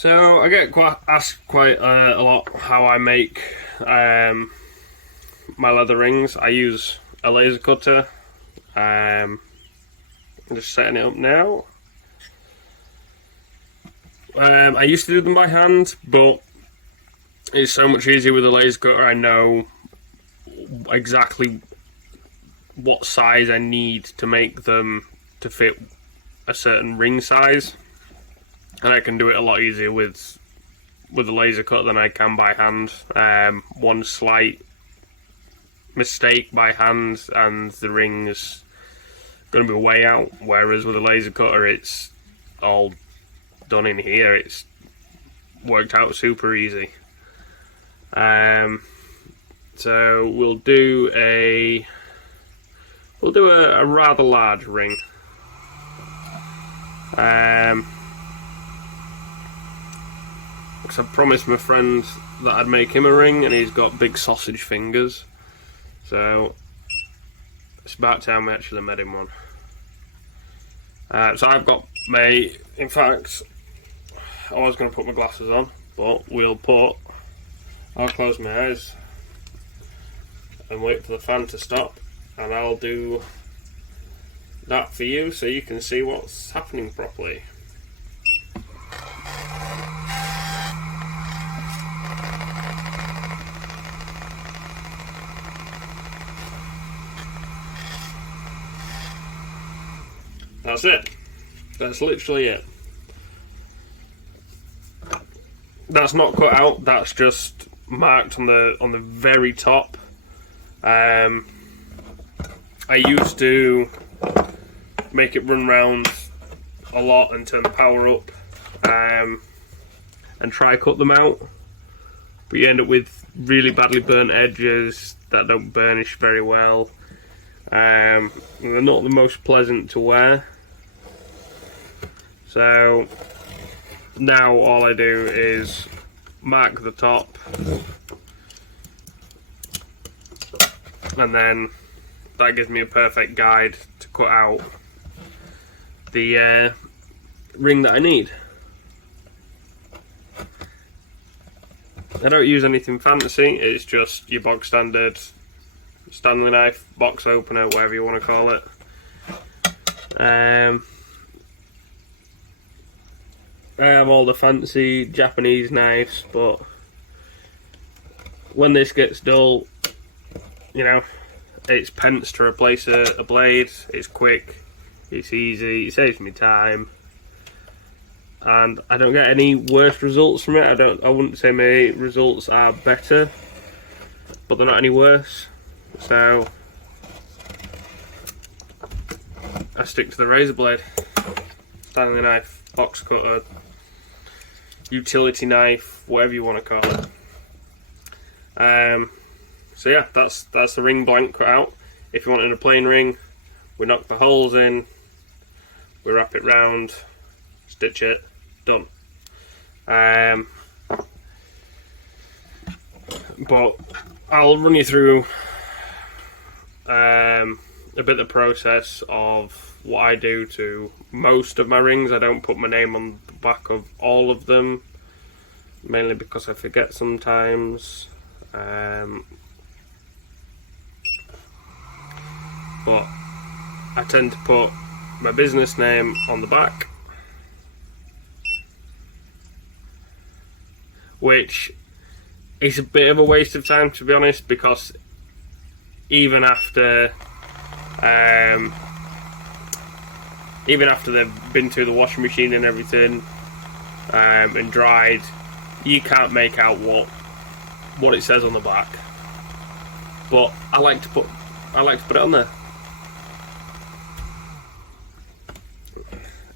So I get asked quite a lot how I make my leather rings. I use a laser cutter. I'm just setting it up now. I used to do them by hand, but it's so much easier with a laser cutter. I know exactly what size I need to make them to fit a certain ring size, and I can do it a lot easier with a laser cutter than I can by hand. One slight mistake by hand and the ring's going to be way out, whereas with a laser cutter it's all done in here. It's worked out super easy. So we'll do a rather large ring. Because I promised my friend that I'd make him a ring, and he's got big sausage fingers, so it's about time we actually made him one. So I've got in fact, I was going to put my glasses on, but I'll close my eyes and wait for the fan to stop, and I'll do that for you so you can see what's happening properly. That's it. That's literally it. That's not cut out, that's just marked on the very top. I used to make it run round a lot and turn the power up, and try cut them out, but you end up with really badly burnt edges that don't burnish very well. They're not the most pleasant to wear. So now all I do is mark the top, and then that gives me a perfect guide to cut out the ring that I need. I don't use anything fancy, it's just your bog standard Stanley knife, box opener, whatever you want to call it. I have all the fancy Japanese knives, but when this gets dull, you know, it's pence to replace a blade. It's quick, it's easy, it saves me time, and I don't get any worse results from it. I wouldn't say my results are better, but they're not any worse. So I stick to the razor blade, Stanley knife, box cutter, utility knife, whatever you want to call it. So yeah, that's the ring blank cut out. If you want it in a plain ring, we knock the holes in, we wrap it round, stitch it, done. But I'll run you through a bit of the process of what I do to most of my rings. I don't put my name on the back of all of them, mainly because I forget sometimes. But I tend to put my business name on the back, which is a bit of a waste of time, to be honest, because even after they've been through the washing machine and everything, and dried, you can't make out what it says on the back. But I like to put it on there.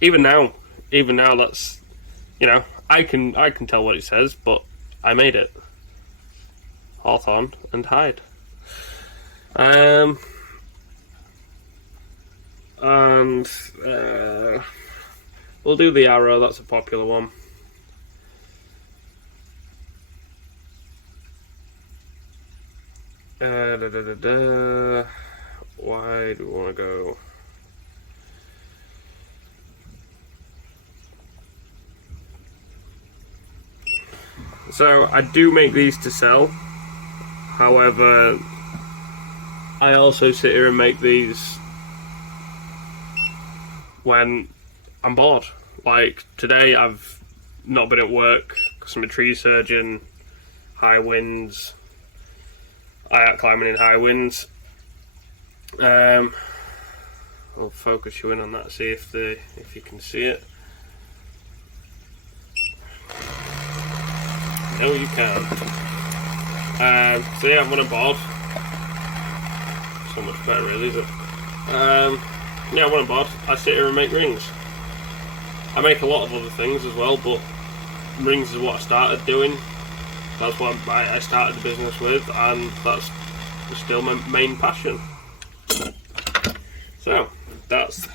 Even now, that's, you know, I can tell what it says, but I made it. Hawthorne and Hyde. And we'll do the arrow. That's a popular one. Why do we want to go? So I do make these to sell. However, I also sit here and make these when I'm bored. Like today, I've not been at work because I'm a tree surgeon. High winds. I out climbing in high winds. I'll focus you in on that. See if you can see it. No, you can't. So yeah, I'm on a board. So much better, really, is it? Yeah, I'm on a board. I sit here and make rings. I make a lot of other things as well, but rings is what I started doing. That's what I started the business with, and that's still my main passion. So, that's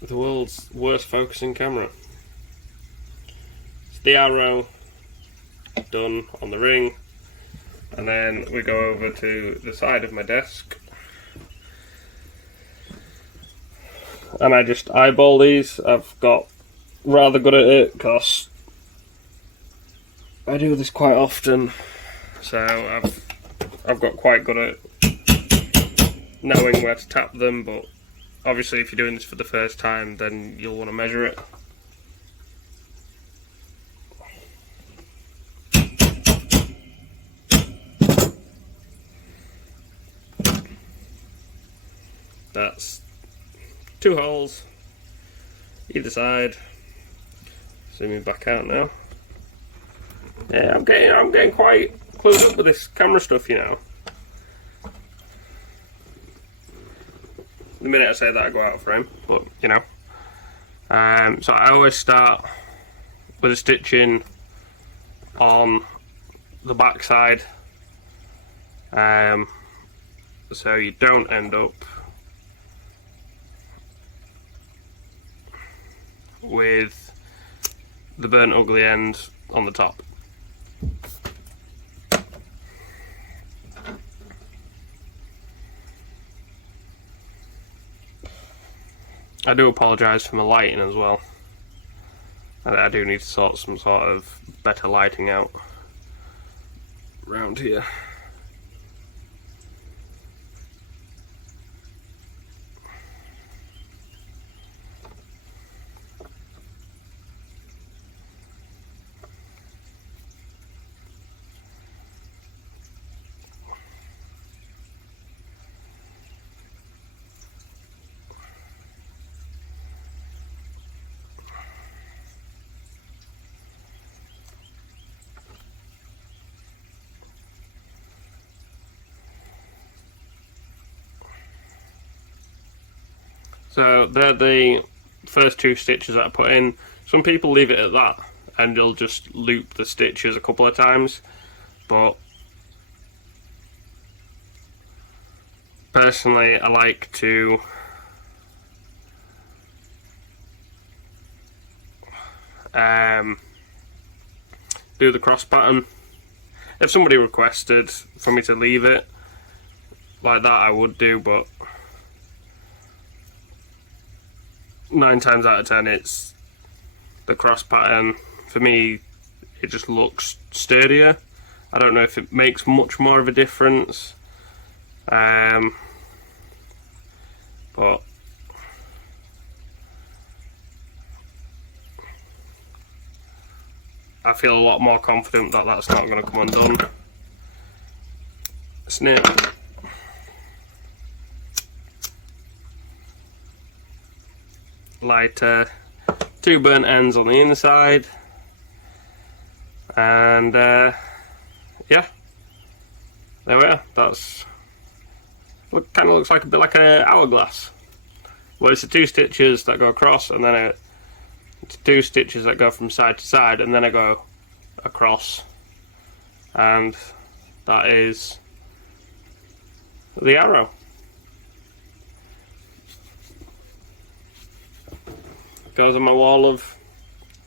the world's worst focusing camera. It's the arrow done on the ring, and then we go over to the side of my desk and I just eyeball these. I've got rather good at it because I do this quite often, so I've got quite good at knowing where to tap them, but obviously if you're doing this for the first time then you'll want to measure it. That's 2 holes either side. Zooming back out now. Yeah, I'm getting quite clued up with this camera stuff, you know. The minute I say that I go out of frame, but you know. So I always start with a stitching on the back side, so you don't end up with the burnt ugly end on the top. I do apologise for my lighting as well. I do need to sort some sort of better lighting out around here. So they're the first 2 stitches that I put in. Some people leave it at that and they'll just loop the stitches a couple of times, but personally I like to do the cross pattern. If somebody requested for me to leave it like that, I would do, but 9 times out of 10 it's the cross pattern. For me, it just looks sturdier. I don't know if it makes much more of a difference, but I feel a lot more confident that that's not going to come undone. Snip. Lighter, 2 burnt ends on the inside, and yeah, there we are. That's kind of looks like a bit like an hourglass. Well, it's the 2 stitches that go across, and then it's 2 stitches that go from side to side, and then I go across, and that is the arrow. Goes on my wall of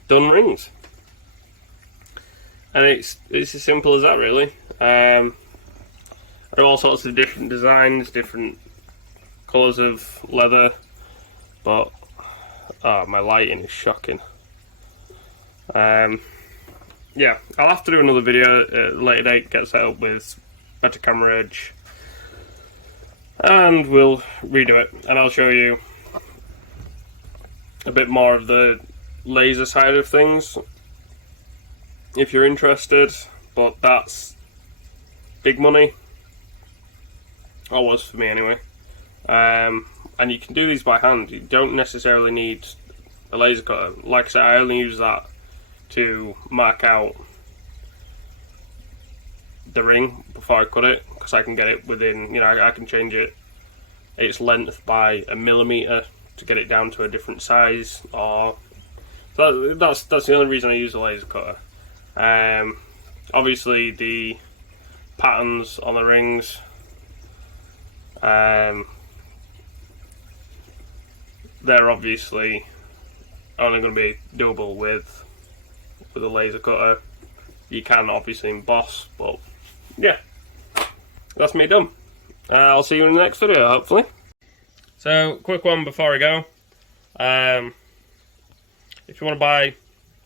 done rings, and it's as simple as that, really. I do all sorts of different designs, different colours of leather, but oh, my lighting is shocking. Yeah, I'll have to do another video at a later date, get set up with better camera edge, and we'll redo it, and I'll show you a bit more of the laser side of things if you're interested, but that's big money, or was for me anyway. And you can do these by hand. You don't necessarily need a laser cutter. Like I said, I only use that to mark out the ring before I cut it, because I can get it within, you know, I can change its length by a millimeter to get it down to a different size. Or that's the only reason I use a laser cutter. Obviously the patterns on the rings, they're obviously only going to be doable with a laser cutter. You can obviously emboss, but yeah, that's me done. I'll see you in the next video, hopefully. So, quick one before I go. If you want to buy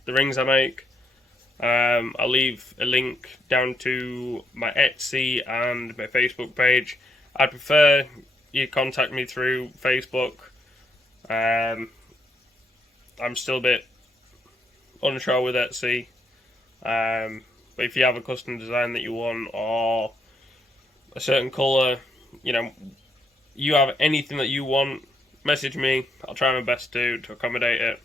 the rings I make, I'll leave a link down to my Etsy and my Facebook page. I'd prefer you contact me through Facebook. I'm still a bit unsure with Etsy, but if you have a custom design that you want, or a certain colour, you know, you have anything that you want, message me. I'll try my best to accommodate it.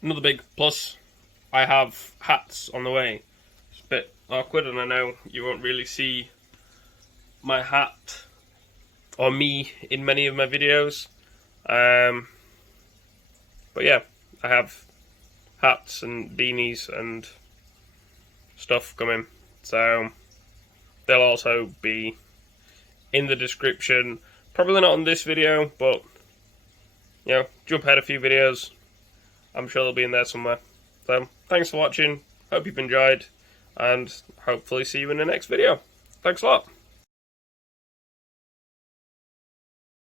Another big plus, I have hats on the way. It's a bit awkward, and I know you won't really see my hat or me in many of my videos, but yeah, I have hats and beanies and stuff coming, so they'll also be in the description. Probably not on this video, but you know, jump ahead a few videos, I'm sure they'll be in there somewhere. So thanks for watching, hope you've enjoyed, and hopefully see you in the next video. Thanks a lot.